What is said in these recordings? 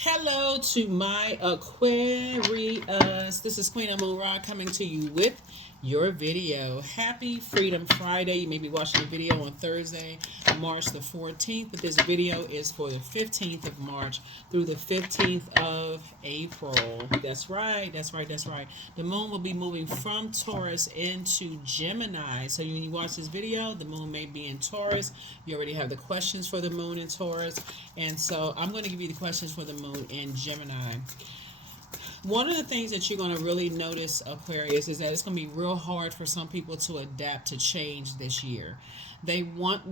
Hello to my Aquarius. This is Queen Amun Ra coming to you with your video. Happy Freedom Friday. You may be watching the video on Thursday, March the 14th, but this video is for the 15th of March through the 15th of April. That's right, that's right, that's right. The moon will be moving from Taurus into Gemini. So when you watch this video, the moon may be in Taurus. You already have the questions for the moon in Taurus. And so I'm going to give you the questions for the moon in Gemini. One of the things that you're going to really notice, Aquarius, is that it's going to be real hard for some people to adapt to change this year. They want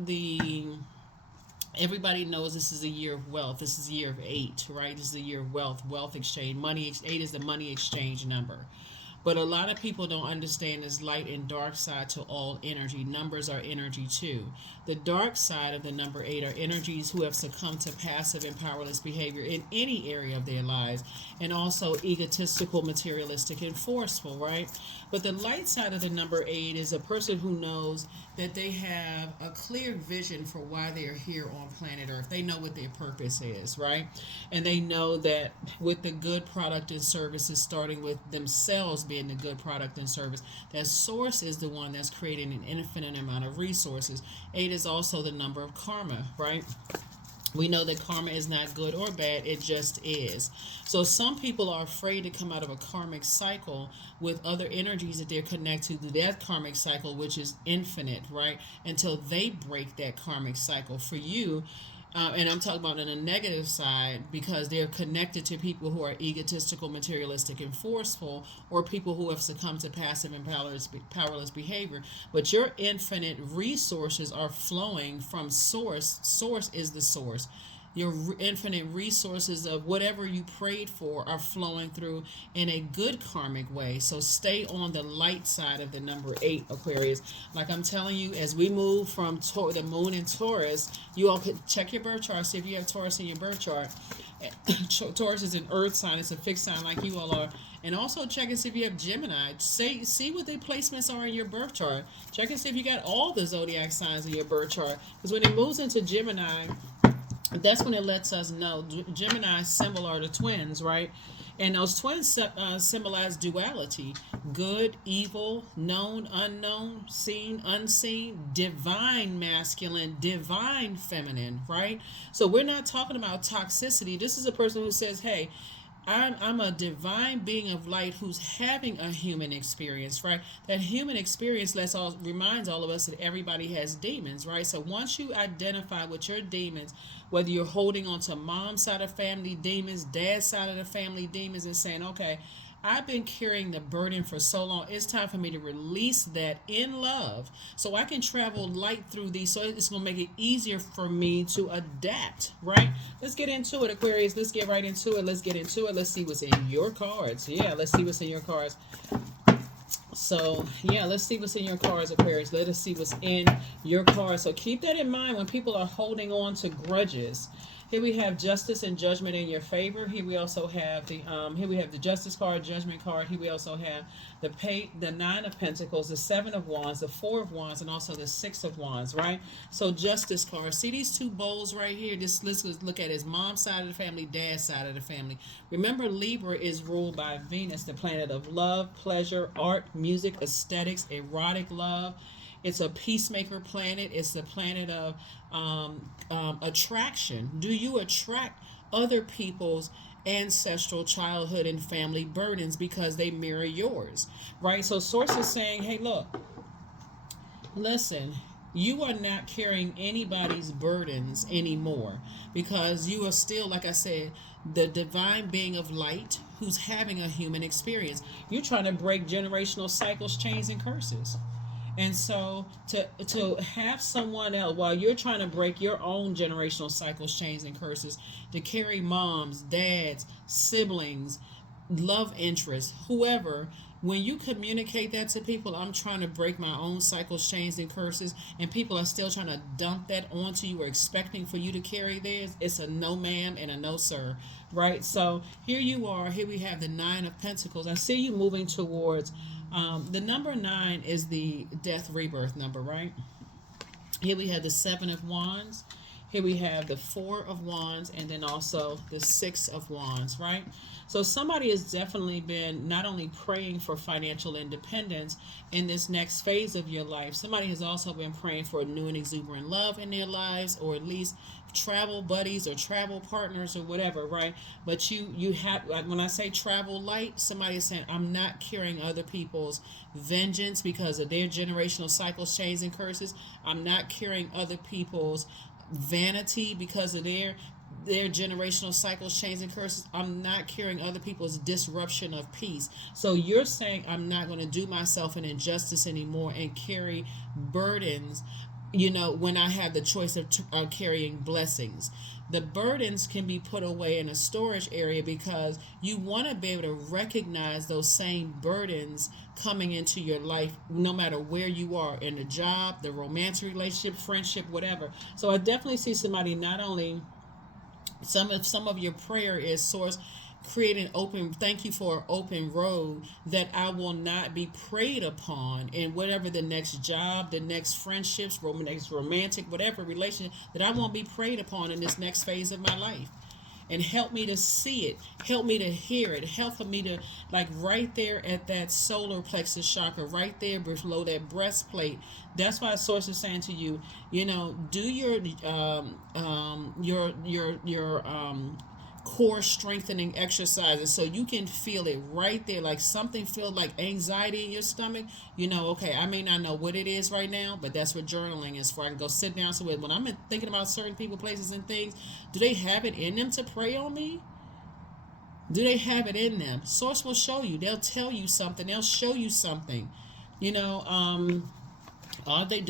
everybody knows this is a year of wealth. This is a year of 8, right? This is a year of wealth exchange. 8 is the money exchange number. But a lot of people don't understand this light and dark side to all energy. Numbers are energy too. The dark side of the number 8 are energies who have succumbed to passive and powerless behavior in any area of their lives, and also egotistical, materialistic, and forceful, right? But the light side of the number 8 is a person who knows that they have a clear vision for why they are here on planet Earth. They know what their purpose is, right? And they know that with the good product and services, starting with themselves being the good product and service, that source is the one that's creating an infinite amount of resources. 8 is also the number of karma, right? We know that karma is not good or bad, it just is. So some people are afraid to come out of a karmic cycle with other energies that they're connected to that karmic cycle, which is infinite, right? Until they break that karmic cycle. For you, and I'm talking about on a negative side, because they're connected to people who are egotistical, materialistic, and forceful, or people who have succumbed to passive and powerless behavior. But your infinite resources are flowing from source. Source is the source. Your infinite resources of whatever you prayed for are flowing through in a good karmic way. So stay on the light side of the number 8, Aquarius. Like I'm telling you, as we move from the moon in Taurus, you all could check your birth chart, see if you have Taurus in your birth chart. Taurus is an earth sign, it's a fixed sign like you all are. And also check and see if you have Gemini. See what the placements are in your birth chart. Check and see if you got all the zodiac signs in your birth chart. Because when it moves into Gemini, that's when it lets us know. Gemini's symbol are the twins, right? And those twins symbolize duality: good, evil, known, unknown, seen, unseen, divine masculine, divine feminine, right? So we're not talking about toxicity. This is a person who says, hey, I'm a divine being of light who's having a human experience, right? That human experience reminds all of us that everybody has demons, right? So once you identify with your demons, whether you're holding on to mom's side of family demons, dad's side of the family demons, and saying, okay, I've been carrying the burden for so long. It's time for me to release that in love so I can travel light through these. So it's going to make it easier for me to adapt, right? Let's get into it, Aquarius. Let's get right into it. Let's get into it. Let's see what's in your cards. Yeah, let's see what's in your cards. So, yeah, let's see what's in your cards, Aquarius. Let us see what's in your cards. So keep that in mind when people are holding on to grudges. Here we have justice and judgment in your favor. Here we also have the justice card, judgment card. Here we also have the 9 of pentacles, the 7 of wands, the 4 of wands, and also the 6 of wands, right? So justice card. See these two bowls right here? Let's look at his mom's side of the family, dad's side of the family. Remember, Libra is ruled by Venus, the planet of love, pleasure, art, music, aesthetics, erotic love. It's a peacemaker planet. It's the planet of attraction. Do you attract other people's ancestral, childhood, and family burdens because they mirror yours, right? So source is saying, hey, look, listen, you are not carrying anybody's burdens anymore, because you are still, like I said, the divine being of light who's having a human experience. You're trying to break generational cycles, chains, and curses. And so to have someone else, while you're trying to break your own generational cycles, chains, and curses, to carry moms, dads, siblings, love interests, whoever, when you communicate that to people, I'm trying to break my own cycles, chains, and curses, and people are still trying to dump that onto you or expecting for you to carry theirs, it's a no ma'am and a no sir, right? So here you are. Here we have the 9 of pentacles. I see you moving towards the number 9 is the death rebirth number, right? Here we have the 7 of wands. Here we have the Four of Wands and then also the Six of Wands, right? So somebody has definitely been not only praying for financial independence in this next phase of your life, somebody has also been praying for a new and exuberant love in their lives, or at least travel buddies or travel partners or whatever, right? But you have, like when I say travel light, somebody is saying, I'm not carrying other people's vengeance because of their generational cycles, chains, and curses. I'm not carrying other people's vanity because of their generational cycles, chains, and curses. I'm not carrying other people's disruption of peace. So you're saying I'm not going to do myself an injustice anymore and carry burdens, when I have the choice of carrying blessings. The burdens can be put away in a storage area because you want to be able to recognize those same burdens coming into your life, no matter where you are, in the job, the romantic relationship, friendship, whatever. So I definitely see somebody, not only some of your prayer is, source, create an open, thank you for an open road that I will not be preyed upon in whatever the next job, the next friendships, next romantic, whatever relationship, that I won't be preyed upon in this next phase of my life. And help me to see it, help me to hear it, help me to, like, right there at that solar plexus chakra, right there below that breastplate. That's why source is saying to you, do your core strengthening exercises so you can feel it right there, like something feel like anxiety in your stomach. Okay, I may not know what it is right now, but that's what journaling is for. I can go sit down. So when I'm thinking about certain people, places, and things, do they have it in them to pray on me? Do they have it in them? Source will show you. They'll tell you something. They'll show you something. Do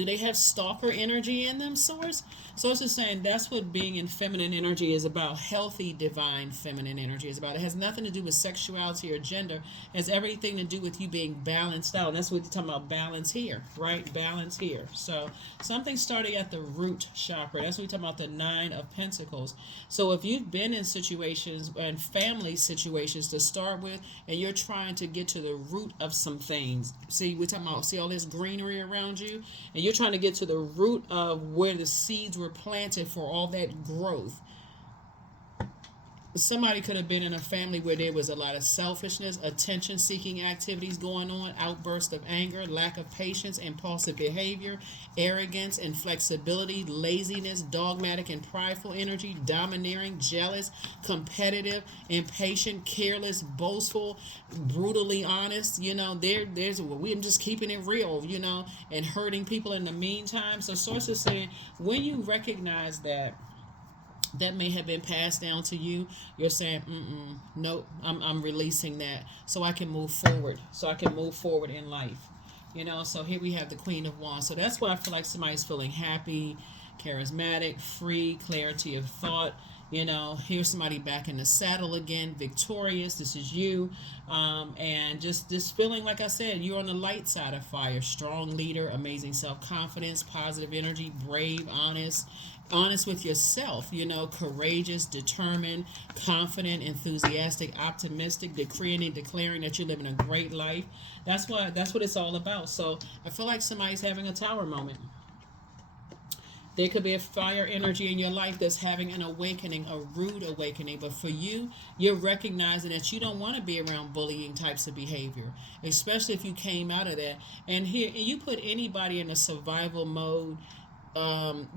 they have stalker energy in them, source? So it's just saying that's what being in feminine energy is about. Healthy divine feminine energy is about. It has nothing to do with sexuality or gender. It has everything to do with you being balanced out. And that's what you're talking about, balance here, right? Balance here. So something starting at the root chakra. That's what we're talking about, the Nine of Pentacles. So if you've been in situations and family situations to start with, and you're trying to get to the root of some things. See, we're talking about, see all this greenery around you? And you're trying to get to the root of where the seeds were planted for all that growth. Somebody could have been in a family where there was a lot of selfishness, attention-seeking activities going on, outbursts of anger, lack of patience, impulsive behavior, arrogance, inflexibility, laziness, dogmatic and prideful energy, domineering, jealous, competitive, impatient, careless, boastful, brutally honest. I'm just keeping it real, and hurting people in the meantime. So source is saying, when you recognize that may have been passed down to you, you're saying, nope, I'm releasing that so I can move forward, in life. So here we have the Queen of Wands. So that's why I feel like somebody's feeling happy, charismatic, free, clarity of thought. Here's somebody back in the saddle again, victorious. This is you. And just this feeling, like I said, you're on the light side of fire. Strong leader, amazing self-confidence, positive energy, brave, honest with yourself, courageous, determined, confident, enthusiastic, optimistic, decreeing and declaring that you're living a great life. That's what it's all about. So I feel like somebody's having a tower moment. There could be a fire energy in your life that's having an awakening, a rude awakening. But for you, you're recognizing that you don't want to be around bullying types of behavior, especially if you came out of that. And you put anybody in a survival mode.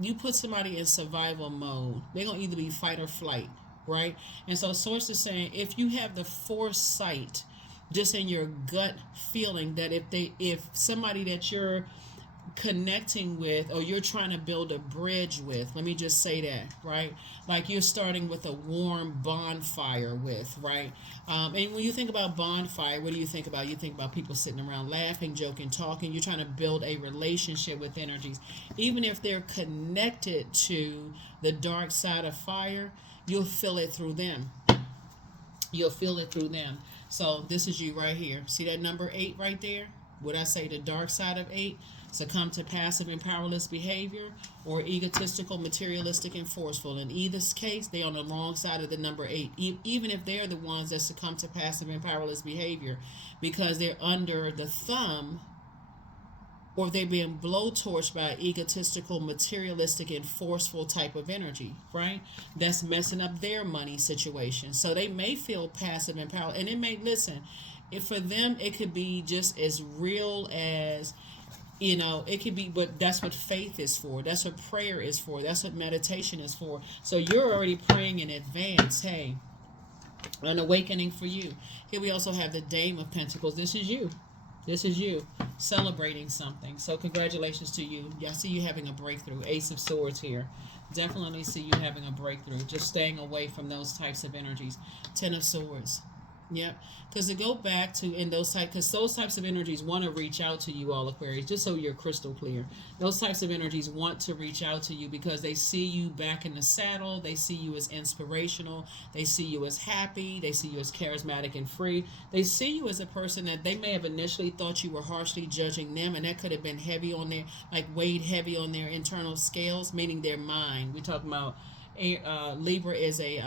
You put somebody in survival mode, they're going to either be fight or flight, right? And so source is saying, if you have the foresight just in your gut feeling that if somebody that you're connecting with, or you're trying to build a bridge with, let me just say that, right? Like you're starting with a warm bonfire with, right? And when you think about bonfire, what do you think about? You think about people sitting around laughing, joking, talking. You're trying to build a relationship with energies. Even if they're connected to the dark side of fire, you'll feel it through them. So this is you right here. See that number 8 right there? Would I say the dark side of 8? Succumb to passive and powerless behavior, or egotistical, materialistic, and forceful. In either case, they're on the wrong side of the number 8, even if they're the ones that succumb to passive and powerless behavior, because they're under the thumb or they're being blowtorched by an egotistical, materialistic, and forceful type of energy, right? That's messing up their money situation. So they may feel passive and powerless, and it may, listen, if for them it could be just as real as, it could be, but that's what faith is for. That's what prayer is for. That's what meditation is for. So you're already praying in advance. Hey, an awakening for you. Here we also have the Dame of Pentacles. This is you. This is you celebrating something. So congratulations to you. I see you having a breakthrough. Ace of Swords here. Definitely see you having a breakthrough. Just staying away from those types of energies. Ten of Swords. Yep. Because to go back to in those types, because those types of energies want to reach out to you, all Aquarius, just so you're crystal clear. Those types of energies want to reach out to you because they see you back in the saddle. They see you as inspirational. They see you as happy. They see you as charismatic and free. They see you as a person that they may have initially thought you were harshly judging them, and that could have been heavy on their, like weighed heavy on their internal scales, meaning their mind. We're talking about Libra is a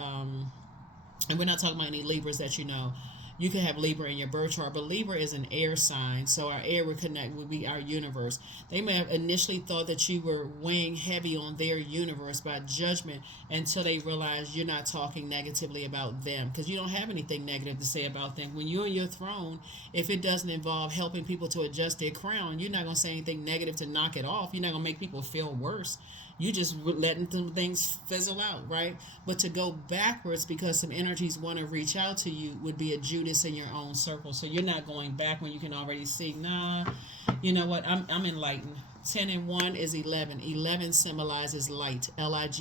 and we're not talking about any Libras that you know. You could have Libra in your birth chart, but Libra is an air sign, so our air would be our universe. They may have initially thought that you were weighing heavy on their universe by judgment until they realized you're not talking negatively about them, because you don't have anything negative to say about them. When you're on your throne, if it doesn't involve helping people to adjust their crown, you're not going to say anything negative to knock it off. You're not going to make people feel worse. You just letting some things fizzle out, right? But to go backwards because some energies want to reach out to you would be a Judas in your own circle. So you're not going back when you can already see, nah, you know what, I'm enlightened. 10 and 1 is 11. 11 symbolizes light, Light,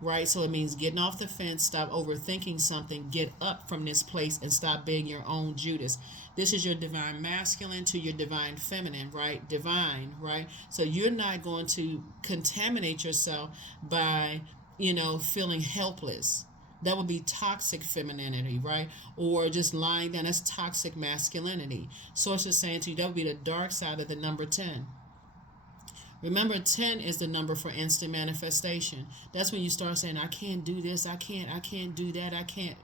right? So it means getting off the fence, stop overthinking something, get up from this place and stop being your own Judas. This is your divine masculine to your divine feminine, right? Divine, right? So you're not going to contaminate yourself by, feeling helpless. That would be toxic femininity, right? Or just lying down. That's toxic masculinity. Source is saying to you, that would be the dark side of the number 10. Remember, 10 is the number for instant manifestation. That's when you start saying, I can't do this, I can't do that, I can't.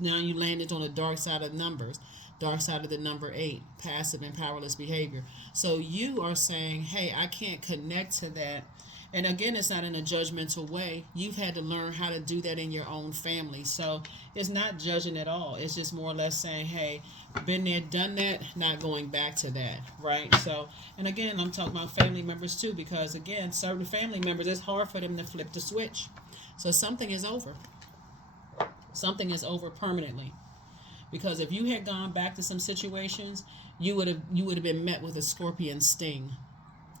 Now you landed on the dark side of numbers. Dark side of the number 8, passive and powerless behavior. So you are saying, hey, I can't connect to that. And again, it's not in a judgmental way. You've had to learn how to do that in your own family. So it's not judging at all. It's just more or less saying, hey, been there, done that, not going back to that, right? So, and again, I'm talking about family members too, because again, certain family members, it's hard for them to flip the switch. So something is over. Something is over permanently. Because if you had gone back to some situations, you would have been met with a scorpion sting.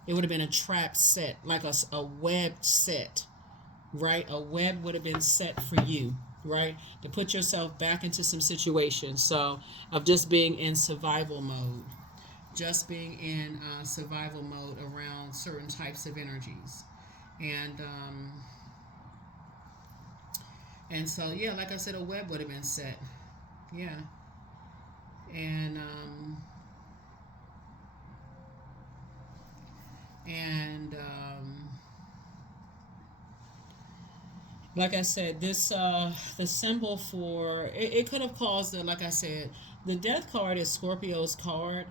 It would have been a trap set, like a web set, right? A web would have been set for you, right? To put yourself back into some situations. So of just being in survival mode, just being in survival mode around certain types of energies. And so, yeah, like I said, a web would have been set. Yeah. And like I said, this the symbol for it could have caused like I said, the death card is Scorpio's card.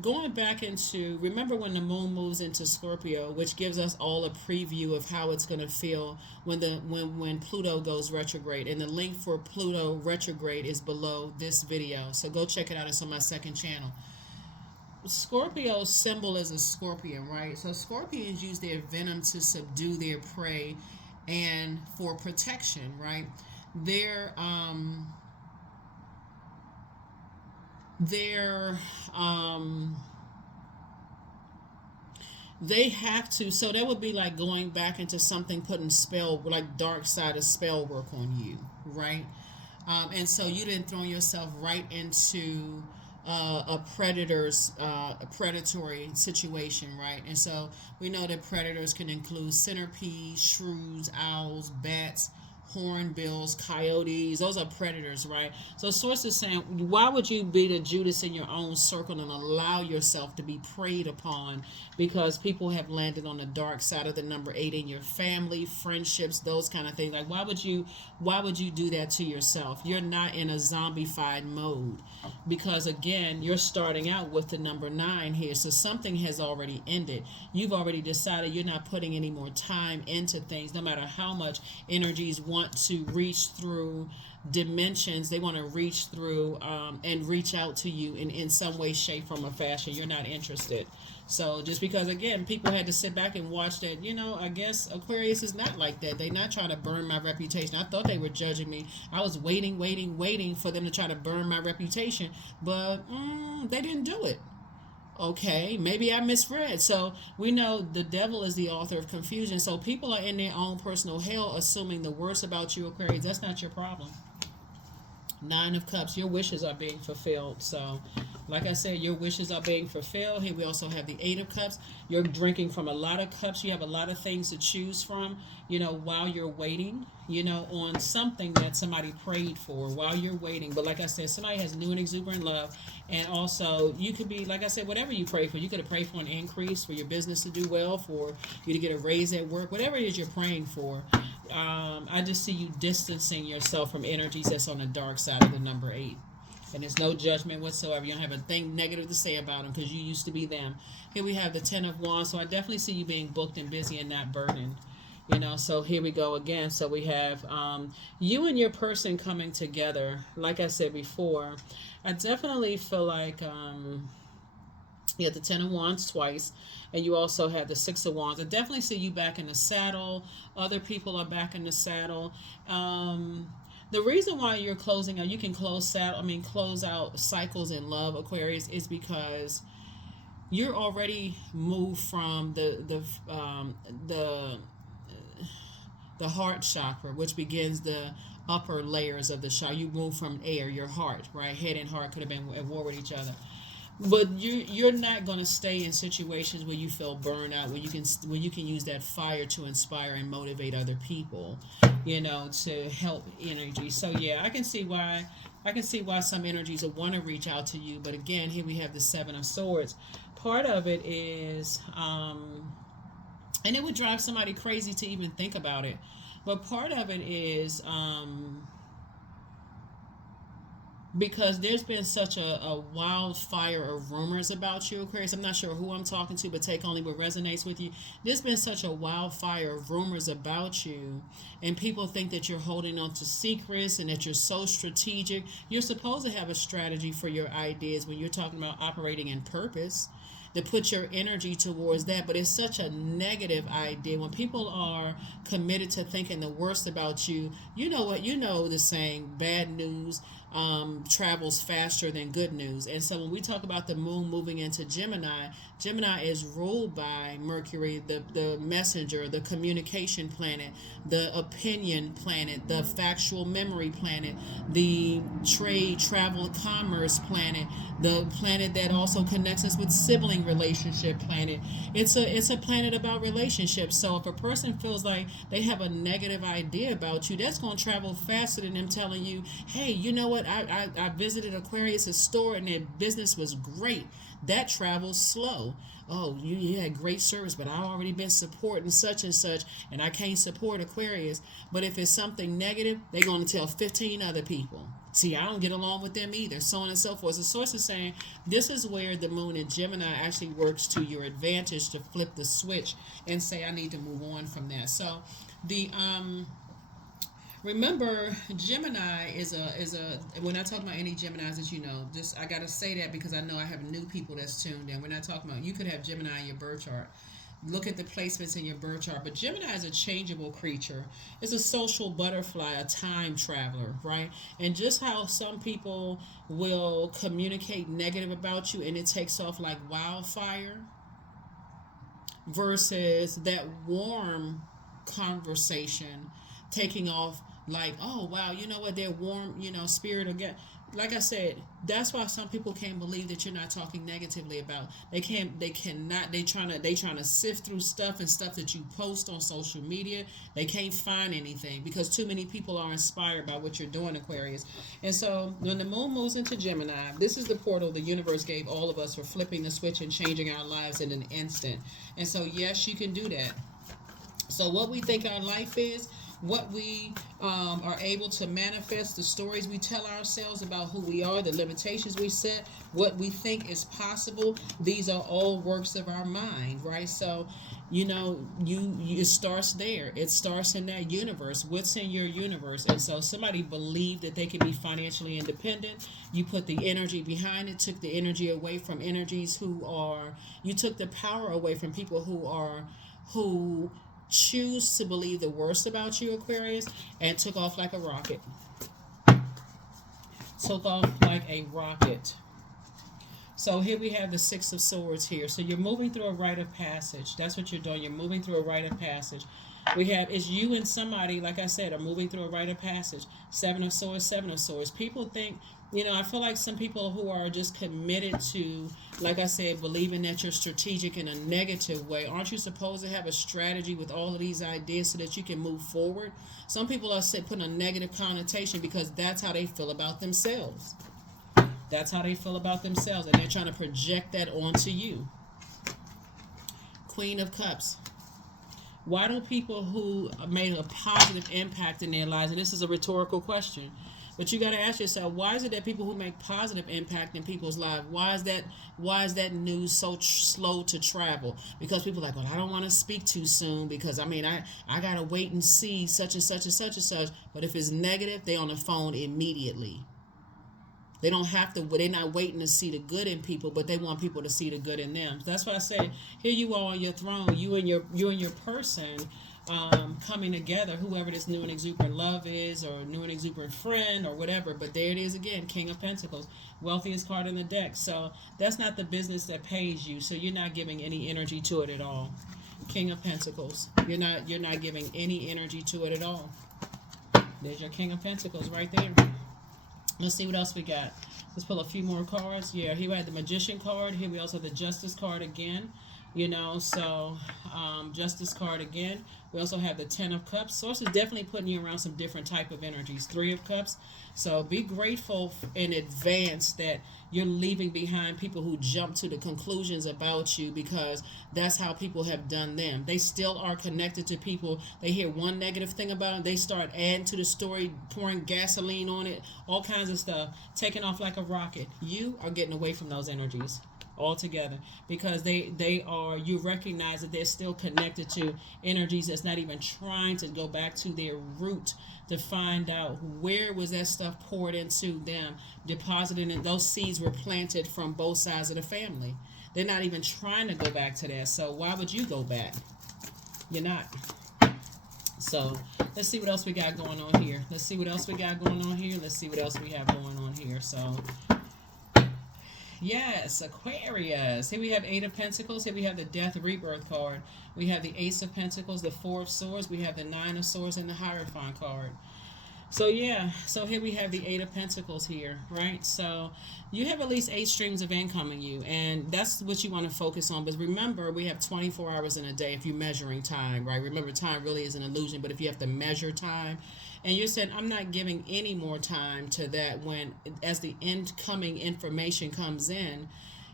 Going back into, remember when the moon moves into Scorpio, which gives us all a preview of how it's going to feel when Pluto goes retrograde, and the link for Pluto retrograde is below this video, so go check it out. It's on my second channel. Scorpio's symbol is a scorpion, right? So scorpions use their venom to subdue their prey and for protection, right? They have to, so that would be like going back into something, putting spell, like dark side of spell work on you, right? And so you didn't throw yourself right into a predatory situation, right? And so we know that predators can include centipedes, shrews, owls, bats, hornbills, coyotes. Those are predators, right? So source is saying, why would you be the Judas in your own circle and allow yourself to be preyed upon? Because people have landed on the dark side of the number 8 in your family, friendships, those kind of things. Like, why would you do that to yourself? You're not in a zombified mode, because again, you're starting out with the number 9 here. So something has already ended. You've already decided you're not putting any more time into things, no matter how much energies want to reach through dimensions. They want to reach through and reach out to you in some way, shape, form, or fashion. You're not interested. So just because, again, people had to sit back and watch that, I guess Aquarius is not like that. They're not trying to burn my reputation. I thought they were judging me. I was waiting for them to try to burn my reputation, but they didn't do it. Okay, maybe I misread. So we know the devil is the author of confusion. So people are in their own personal hell assuming the worst about you, Aquarius. That's not your problem. 9 of Cups, your wishes are being fulfilled. So, like I said, your wishes are being fulfilled. Here we also have the 8 of Cups. You're drinking from a lot of cups. You have a lot of things to choose from, while you're waiting, on something that somebody prayed for while you're waiting. But like I said, somebody has new and exuberant love. And also, you could be, like I said, whatever you pray for. You could have prayed for an increase, for your business to do well, for you to get a raise at work, whatever it is you're praying for. I just see you distancing yourself from energies that's on the dark side of the number 8. And there's no judgment whatsoever. You don't have a thing negative to say about them because you used to be them. Here we have the 10 of Wands. So I definitely see you being booked and busy and not burdened. So here we go again. So we have you and your person coming together. Like I said before, I definitely feel like you have the 10 of Wands twice, and you also have the 6 of Wands. I definitely see you back in the saddle. Other people are back in the saddle. The reason why you're closing out, you can close out cycles in love, Aquarius, is because you're already moved from the heart chakra, which begins the upper layers of the chakra. You move from air, your heart, right? Head and heart could have been at war with each other. But you're not going to stay in situations where you feel burned out, where you can use that fire to inspire and motivate other people, to help energy. So yeah, I can see why some energies will want to reach out to you. But again, here we have the 7 of Swords. Part of it is, and it would drive somebody crazy to even think about it. But part of it is, because there's been such a wildfire of rumors about you, Aquarius. I'm not sure who I'm talking to, but take only what resonates with you. There's been such a wildfire of rumors about you, and people think that you're holding on to secrets and that you're so strategic. You're supposed to have a strategy for your ideas when you're talking about operating in purpose, to put your energy towards that. But it's such a negative idea when people are committed to thinking the worst about you. You know what? You know the saying, bad news travels faster than good news. And so when we talk about the moon moving into Gemini, Gemini is ruled by Mercury, the messenger, the communication planet, the opinion planet, the factual memory planet, the trade, travel, commerce planet, the planet that also connects us with sibling relationship planet. It's a planet about relationships. So if a person feels like they have a negative idea about you, that's going to travel faster than them telling you, hey, you know what, I visited Aquarius' store and their business was great. That travels slow. Oh, you had great service, but I've already been supporting such and I can't support Aquarius. But if it's something negative, they're going to tell 15 other people. See, I don't get along with them either, so on and so forth. The source is saying this is where the moon in Gemini actually works to your advantage to flip the switch and say, I need to move on from that. So the remember, Gemini is a when I talk about any Geminis that just I gotta say that because I know I have new people that's tuned in. We're not talking about, you could have Gemini in your birth chart. Look at the placements in your birth chart. But Gemini is a changeable creature. It's a social butterfly, a time traveler, right? And just how some people will communicate negative about you and it takes off like wildfire, versus that warm conversation taking off like, oh wow, you know what, they're warm, spirit again. Like I said, that's why some people can't believe that you're not talking negatively about. They cannot. They trying to sift through stuff and stuff that you post on social media. They can't find anything because too many people are inspired by what you're doing, Aquarius. And so when the moon moves into Gemini, this is the portal the universe gave all of us for flipping the switch and changing our lives in an instant. And so yes, you can do that. So what we think our life is, what we are able to manifest, the stories we tell ourselves about who we are, the limitations we set, what we think is possible, these are all works of our mind, right? So, it starts there. It starts in that universe. What's in your universe? And so somebody believed that they can be financially independent. You put the energy behind it, took the energy away from energies you took the power away from people who choose to believe the worst about you, Aquarius, and took off like a rocket. Took off like a rocket. So here we have the Six of Swords here. So you're moving through a rite of passage. That's what you're doing. You're moving through a rite of passage. We have, is you and somebody, like I said, are moving through a rite of passage. Seven of Swords, Seven of Swords. People think, I feel like some people who are just committed to, like I said, believing that you're strategic in a negative way. Aren't you supposed to have a strategy with all of these ideas so that you can move forward? Some people are putting a negative connotation because that's how they feel about themselves. That's how they feel about themselves, and they're trying to project that onto you. Queen of Cups. Why don't people who made a positive impact in their lives, and this is a rhetorical question, but you got to ask yourself, why is it that people who make positive impact in people's lives, why is that news so slow to travel? Because people are like, well, I don't want to speak too soon because I got to wait and see such and such and such and such. But if it's negative, they on the phone immediately. They don't have to. They're not waiting to see the good in people, but they want people to see the good in them. That's why I say, here you are on your throne, you and your person, coming together. Whoever this new and exuberant love is, or new and exuberant friend, or whatever. But there it is again, King of Pentacles, wealthiest card in the deck. So that's not the business that pays you. So you're not giving any energy to it at all. King of Pentacles. You're not giving any energy to it at all. There's your King of Pentacles right there. Let's see what else we got. Let's pull a few more cards. Yeah, here we had the Magician card. Here we also have the Justice card again. Justice card again. We also have the Ten of Cups. Source is definitely putting you around some different type of energies. Three of Cups. So be grateful in advance that you're leaving behind people who jump to the conclusions about you, because that's how people have done them. They still are connected to people. They hear one negative thing about them, they start adding to the story, pouring gasoline on it, all kinds of stuff, taking off like a rocket. You are getting away from those energies altogether, because you recognize that they're still connected to energies that's not even trying to go back to their root to find out where was that stuff poured into them, deposited, and those seeds were planted from both sides of the family. They're not even trying to go back to that. So why would you go back? You're not. So let's see what else we got going on here. Let's see what else we have going on here. So yes, Aquarius. Here we have Eight of Pentacles. Here we have the Death Rebirth card. We have the Ace of Pentacles, the Four of Swords. We have the Nine of Swords and the Hierophant card. So yeah, so here we have the Eight of Pentacles here, right? So you have at least 8 streams of income in you, and that's what you want to focus on. But remember, we have 24 hours in a day if you're measuring time, right? Remember, time really is an illusion, but if you have to measure time, and you're saying, I'm not giving any more time to that, when as the incoming information comes in,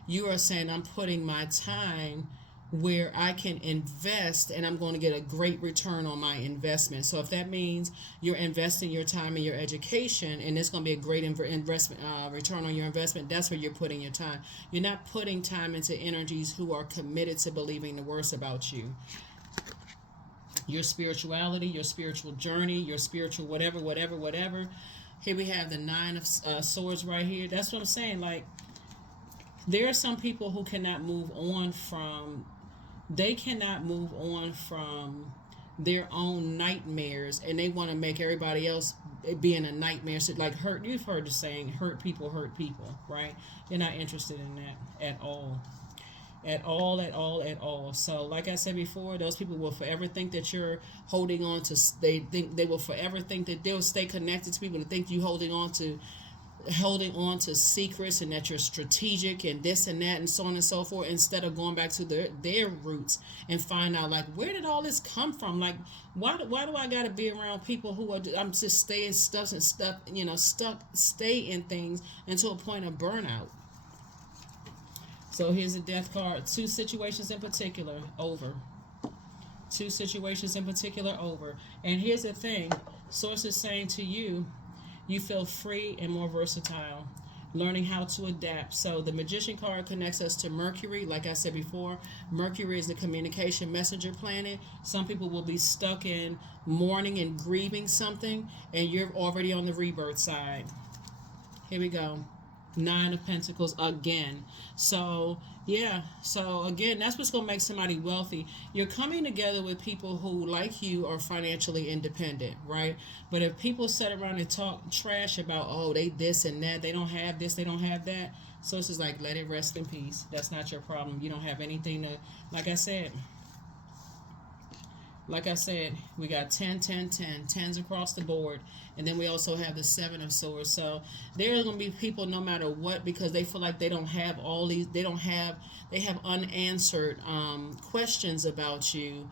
you are saying, I'm putting my time where I can invest and I'm going to get a great return on my investment. So if that means you're investing your time in your education and it's going to be a great investment return on your investment, that's where you're putting your time. You're not putting time into energies who are committed to believing the worst about you. Your spirituality, your spiritual journey, your spiritual whatever. Here we have the Nine of Swords right here. That's what I'm saying. Like, there are some people who cannot move on from their own nightmares, and they want to make everybody else be in a nightmare. So like, you've heard the saying, hurt people, right? You're not interested in that at all. At all, at all, at all. So, like I said before, those people will forever think that you're holding on to. They will forever think that they'll stay connected to people to think you holding on to secrets and that you're strategic and this and that and so on and so forth, instead of going back to their roots and find out, like, where did all this come from? Like, why do I got to be around people who are, I'm just staying stuck and stuff, stay in things until a point of burnout. So here's the death card. Two situations in particular over. Two situations in particular over. And here's the thing. Source is saying to you, you feel free and more versatile, learning how to adapt. So the Magician card connects us to Mercury. Like I said before, Mercury is the communication messenger planet. Some people will be stuck in mourning and grieving something, and you're already on the rebirth side. Here we go. Nine of Pentacles again. So yeah, so again, that's what's going to make somebody wealthy. You're coming together with people who, like you, are financially independent, right? But if people sit around and talk trash about, oh, they this and that, they don't have this, they don't have that, so it's just like, let it rest in peace. That's not your problem. You don't have anything to, like I said, we got 10, 10, 10, 10s across the board. And then we also have the Seven of Swords. So there are going to be people, no matter what, because they feel like they don't have all these, they have unanswered questions about you.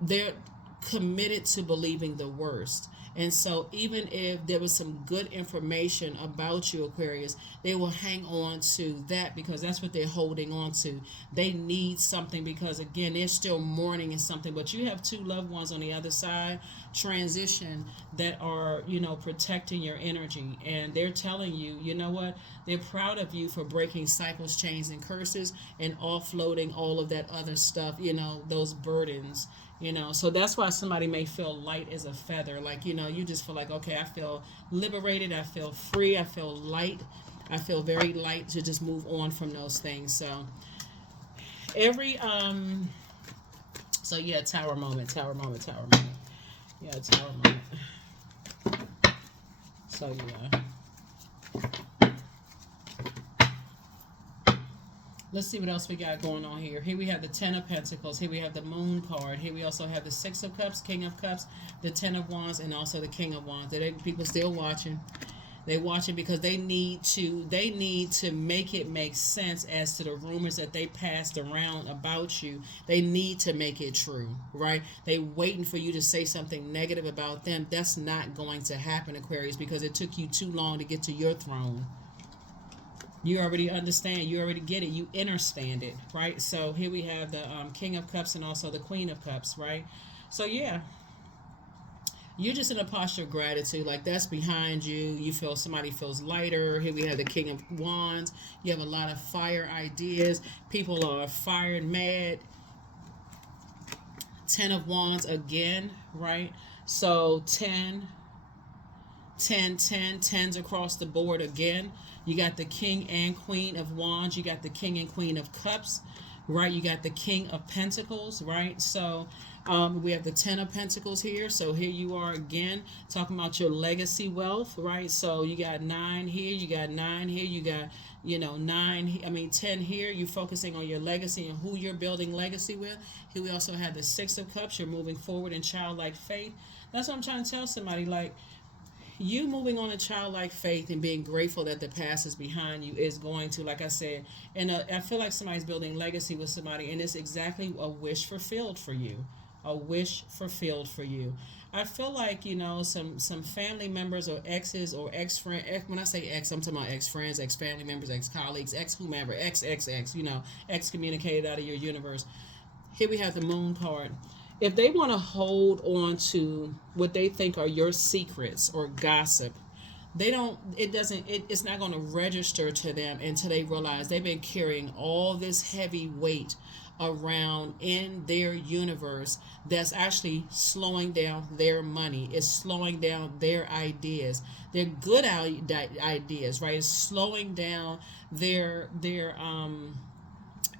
They're committed to believing the worst. And so even if there was some good information about you, Aquarius, they will hang on to that because that's what they're holding on to. They need something because, again, they're still mourning in something. But you have two loved ones on the other side, transition, that are, protecting your energy. And they're telling you, you know what? They're proud of you for breaking cycles, chains, and curses and offloading all of that other stuff, those burdens. So that's why somebody may feel light as a feather. Like, you just feel like, okay, I feel liberated. I feel free. I feel light. I feel very light to just move on from those things. So so yeah, tower moment. Yeah, tower moment. So yeah. Let's see what else we got going on here. Here we have the Ten of Pentacles. Here we have the Moon card. Here we also have the Six of Cups, King of Cups, the Ten of Wands, and also the King of Wands. People still watching. They watching because they need to make it make sense as to the rumors that they passed around about you. They need to make it true, right? They waiting for you to say something negative about them. That's not going to happen, Aquarius, because it took you too long to get to your throne. You already understand. You already get it. You understand it, right? So here we have the King of Cups and also the Queen of Cups, right? So yeah, you're just in a posture of gratitude. Like, that's behind you. You feel somebody feels lighter. Here we have the King of Wands. You have a lot of fire ideas. People are fired mad. Ten of Wands again, right? So 10, 10, 10, 10s across the board again. You got the King and Queen of Wands. You got the King and Queen of Cups, right? You got the King of Pentacles, right? So we have the Ten of Pentacles here. So here you are again talking about your legacy wealth, right? So you got 9 here. You got 9 here. You got, 10 here. You're focusing on your legacy and who you're building legacy with. Here we also have the Six of Cups. You're moving forward in childlike faith. That's what I'm trying to tell somebody. Like, you moving on a childlike faith and being grateful that the past is behind you is going to, like I said, and I feel like somebody's building legacy with somebody, and it's exactly a wish fulfilled for you. A wish fulfilled for you. I feel like, some family members or exes or ex-friend. When I say ex, I'm talking about ex-friends, ex-family members, ex-colleagues, ex-whomever, ex-ex-ex, excommunicated out of your universe. Here we have the Moon card. If they want to hold on to what they think are your secrets or gossip, it's not going to register to them until they realize they've been carrying all this heavy weight around in their universe that's actually slowing down their money. It's slowing down their ideas. Their good ideas, right? It's slowing down their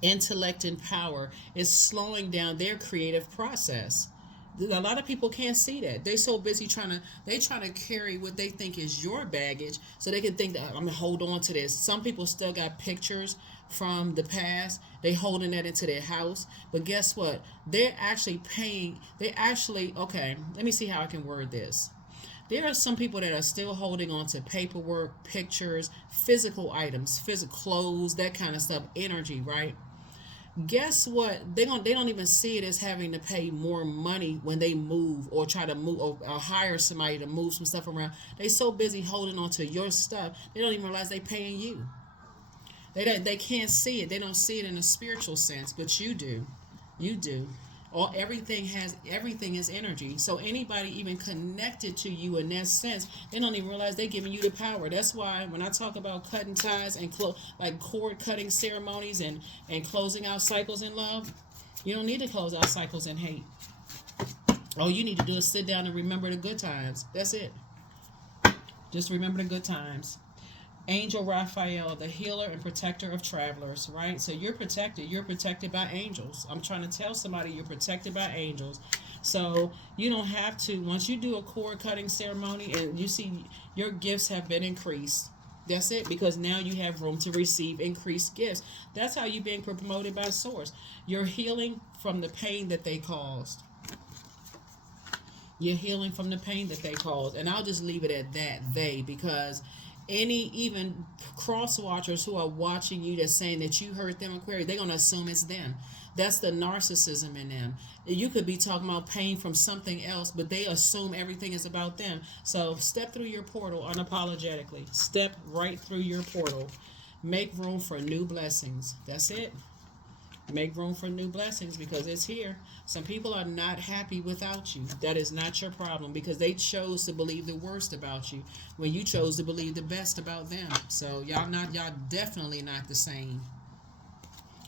intellect and power. Is slowing down their creative process. A lot of people can't see that. They so busy trying to carry what they think is your baggage, so they can think that I'm gonna hold on to this. Some people still got pictures from the past. They holding that into their house. But guess what? They're actually paying. They actually okay. Let me see how I can word this. There are some people that are still holding on to paperwork, pictures, physical items, physical clothes, that kind of stuff, energy, right? Guess what? They don't even see it as having to pay more money when they move or try to move or hire somebody to move some stuff around. They so busy holding on to your stuff, they don't even realize they paying you. They can't see it. They don't see it in a spiritual sense, but you do. You do. All everything is energy. So anybody even connected to you in that sense, they don't even realize they're giving you the power. That's why when I talk about cutting ties and like cord cutting ceremonies and closing out cycles in love, you don't need to close out cycles in hate. All you need to do is sit down and remember the good times. That's it. Just remember the good times. Angel Raphael, the healer and protector of travelers, right? So you're protected. You're protected by angels. I'm trying to tell somebody you're protected by angels. So you don't have to, once you do a cord cutting ceremony and you see your gifts have been increased. That's it, because now you have room to receive increased gifts. That's how you're being promoted by source. You're healing from the pain that they caused. You're healing from the pain that they caused. And I'll just leave it at that, because any even cross watchers who are watching you that's saying that you hurt them, Aquarius, they're going to assume it's them. That's the narcissism in them. You could be talking about pain from something else, but they assume everything is about them. So step through your portal unapologetically. Step right through your portal. Make room for new blessings. That's it. Make room for new blessings, because it's here. Some people are not happy without you. That is not your problem, because they chose to believe the worst about you when you chose to believe the best about them. So y'all definitely not the same.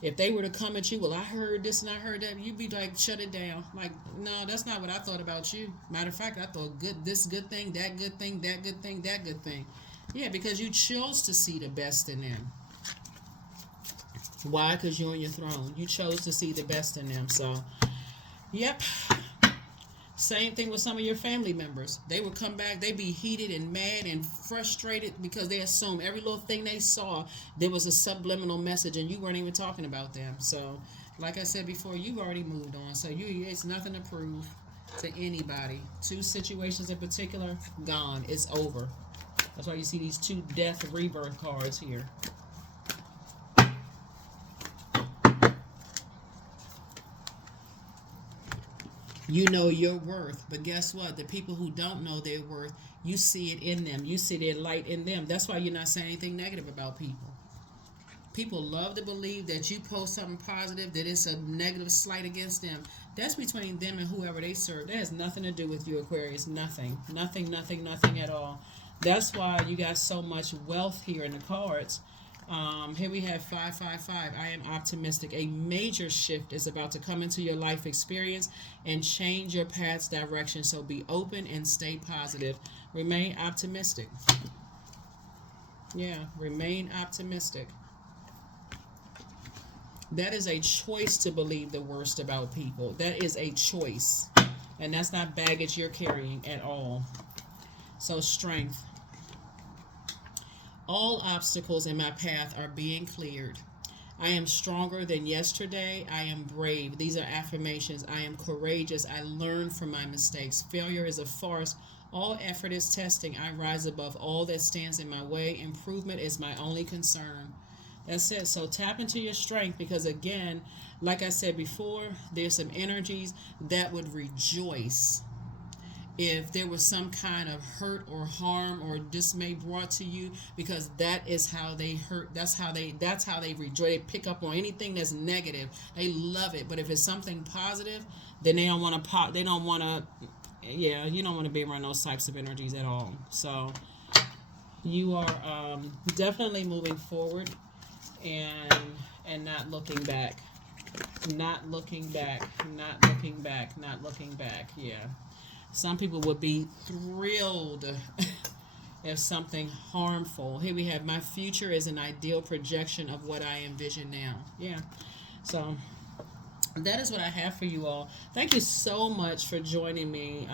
If they were to come at you, well, I heard this and I heard that, you'd be like, shut it down. Like, no, that's not what I thought about you. Matter of fact, I thought this good thing, that good thing, that good thing, that good thing. Yeah, because you chose to see the best in them. Why? Because you're on your throne. You chose to see the best in them. So, yep. Same thing with some of your family members. They would come back, they'd be heated and mad and frustrated because they assume every little thing they saw, there was a subliminal message and you weren't even talking about them. So, like I said before, you've already moved on. So, it's nothing to prove to anybody. 2 situations in particular, gone. It's over. That's why you see these 2 death rebirth cards here. You know your worth, but guess what? The people who don't know their worth, you see it in them. You see their light in them. That's why you're not saying anything negative about people. People love to believe that you post something positive, that it's a negative slight against them. That's between them and whoever they serve. That has nothing to do with you, Aquarius. Nothing. Nothing, nothing, nothing at all. That's why you got so much wealth here in the cards. Here we have 555. I am optimistic. A major shift is about to come into your life experience and change your path's direction. So be open and stay positive. Remain optimistic. Yeah, remain optimistic. That is a choice to believe the worst about people. That is a choice. And that's not baggage you're carrying at all. So strength. All obstacles in my path are being cleared. I am stronger than yesterday. I am brave. These are affirmations. I am courageous. I learn from my mistakes. Failure is a farce. All effort is testing. I rise above all that stands in my way. Improvement is my only concern. That's it. So tap into your strength, because again, like I said before, there's some energies that would rejoice if there was some kind of hurt or harm or dismay brought to you, because that is how they hurt. That's how they rejoice. They pick up on anything that's negative. They love it. But if it's something positive, then they don't want to pop. They don't want to. Yeah, you don't want to be around those types of energies at all. So you are definitely moving forward and not looking back. Not looking back. Not looking back. Not looking back. Yeah. Some people would be thrilled if something harmful. Here we have, my future is an ideal projection of what I envision now. Yeah. So that is what I have for you all. Thank you so much for joining me,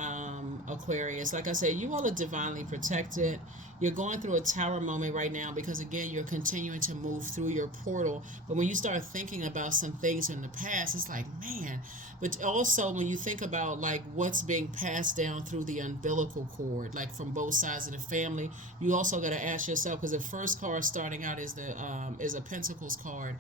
Aquarius. Like I said, you all are divinely protected. You're going through a tower moment right now because, again, you're continuing to move through your portal. But when you start thinking about some things in the past, it's like, man. But also, when you think about like what's being passed down through the umbilical cord, like from both sides of the family, you also got to ask yourself, because the first card starting out is a Pentacles card.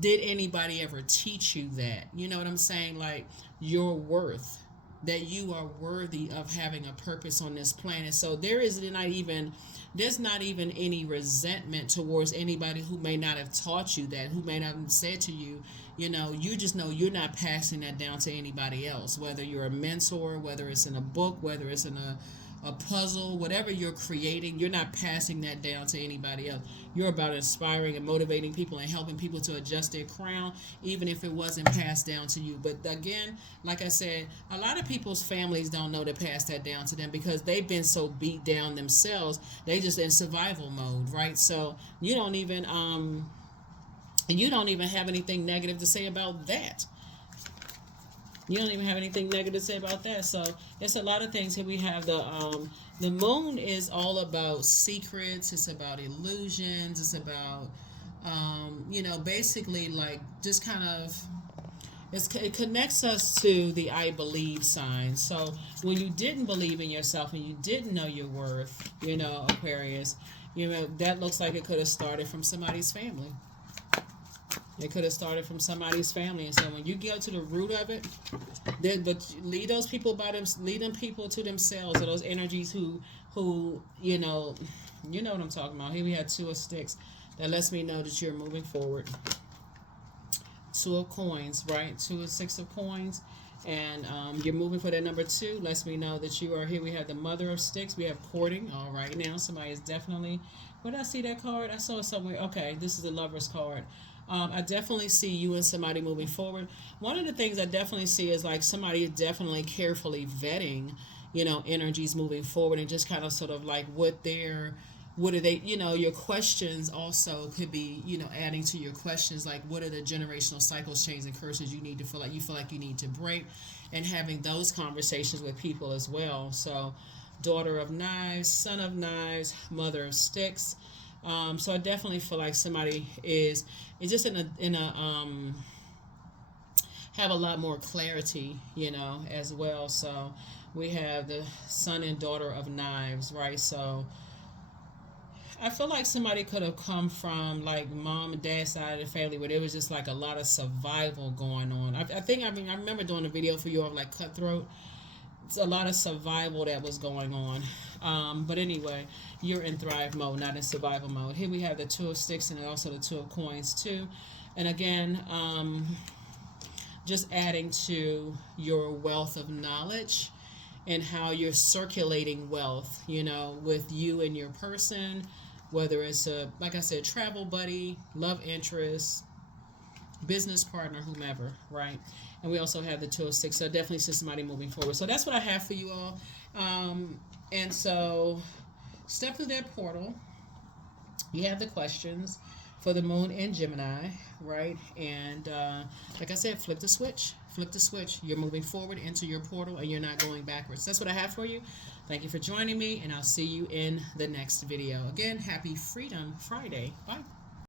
Did anybody ever teach you that? You know what I'm saying? Like your worth, that you are worthy of having a purpose on this planet. So there's not even any resentment towards anybody who may not have taught you that, who may not have said to you, you just know you're not passing that down to anybody else, whether you're a mentor, whether it's in a book, whether it's in a puzzle, whatever you're creating, you're not passing that down to anybody else. You're about inspiring and motivating people and helping people to adjust their crown, even if it wasn't passed down to you. But again, like I said, a lot of people's families don't know to pass that down to them because they've been so beat down themselves. They just in survival mode, right? So you don't even have anything negative to say about that. You don't even have anything negative to say about that. So it's a lot of things. Here we have the moon is all about secrets. It's about illusions. It's about basically like just kind of it connects us to the I believe sign. So when you didn't believe in yourself and you didn't know your worth, Aquarius, that looks like it could have started from somebody's family. It could have started from somebody's family, and so when you get to the root of it, but lead those people lead them people to themselves, or those energies who what I'm talking about. Here we have Two of Sticks. That lets me know that you're moving forward. Two of Coins, right? Two of Six of Coins, and you're moving for that number 2. Lets me know that you are here. We have the Mother of Sticks. We have courting. All right, now somebody is definitely. Where did I see that card? I saw it somewhere. Okay, this is the Lover's card. I definitely see you and somebody moving forward. One of the things I definitely see is like somebody definitely carefully vetting, energies moving forward, and just kind of sort of like what are they, your questions also could be, adding to your questions, like what are the generational cycles, chains, and curses you feel like you need to break, and having those conversations with people as well. So Daughter of Knives, Son of Knives, Mother of Sticks. So I definitely feel like somebody is just in a have a lot more clarity, as well. So we have the Son and Daughter of Knives, right? So I feel like somebody could have come from like mom and dad side of the family where there was just like a lot of survival going on. I remember doing a video for you of like Cutthroat. It's a lot of survival that was going on. But anyway, you're in thrive mode, not in survival mode. Here we have the Two of Sticks and also the Two of Coins too. And again, just adding to your wealth of knowledge and how you're circulating wealth, with you and your person, whether it's like I said, travel buddy, love interest, business partner, whomever, right? And we also have the Two of Sticks. So definitely see somebody moving forward. So that's what I have for you all. And so step through that portal. You have the questions for the moon in Gemini, right? And like I said, flip the switch. Flip the switch. You're moving forward into your portal and you're not going backwards. That's what I have for you. Thank you for joining me, and I'll see you in the next video. Again, happy Freedom Friday. Bye.